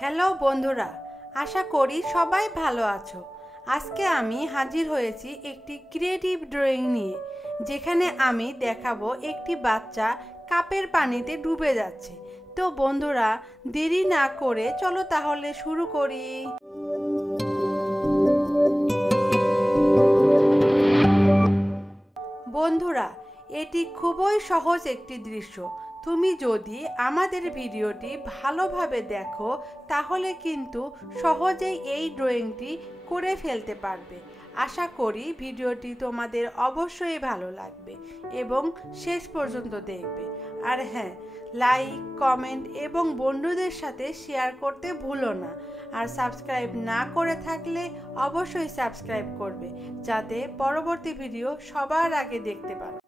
Hello বন্ধুরা, আশা করি সবাই ভালো আছো। আজকে আমি হাজির হয়েছি একটি ক্রিয়েটিভ ড্রয়িং নিয়ে, যেখানে আমি দেখাবো একটি বাচ্চা কাপের পানিতে ডুবে যাচ্ছে। তো বন্ধুরা, দেরি না করে চলো তাহলে শুরু করি। বন্ধুরা, এটি খুবই সহজ একটি দৃশ্য। তুমি যদি আমাদের ভিডিওটি ভালোভাবে দেখো তাহলে কিন্তু সহজেই এই ড্রয়িংটি করে ফেলতে পারবে। আশা করি ভিডিওটি তোমাদের অবশ্যই ভালো লাগবে এবং শেষ পর্যন্ত দেখবে। আর হ্যাঁ, লাইক, কমেন্ট এবং বন্ধুদের সাথে শেয়ার করতে ভুলো না। আর সাবস্ক্রাইব না করে থাকলে অবশ্যই সাবস্ক্রাইব করবে, যাতে পরবর্তী ভিডিও সবার আগে দেখতে পারো।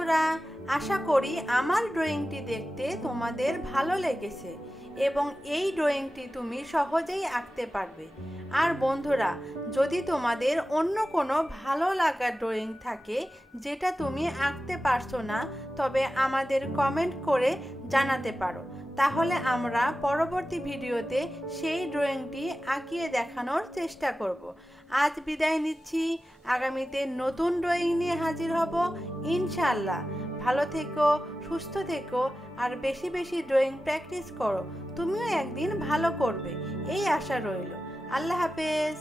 বন্ধুরা, আশা করি আমার ড্রয়িংটি দেখতে তোমাদের ভালো লেগেছে এবং এই ড্রয়িংটি তুমি সহজেই আঁকতে পারবে। আর বন্ধুরা, যদি তোমাদের অন্য কোনো ভালো লাগা ড্রয়িং থাকে যেটা তুমি আঁকতে পারছো না, তবে আমাদের কমেন্ট করে জানাতে পারো। তাহলে আমরা পরবর্তী ভিডিওতে সেই ড্রয়িংটি আঁকিয়ে দেখানোর চেষ্টা করব। আজ বিদায় নিচ্ছি, আগামীতে নতুন ড্রয়িং নিয়ে হাজির হব ইনশাআল্লাহ। ভালো থেকো, সুস্থ থেকো আর বেশি বেশি ড্রয়িং প্র্যাকটিস করো। তুমিও একদিন ভালো করবে এই আশা রইল। আল্লাহ হাফেজ।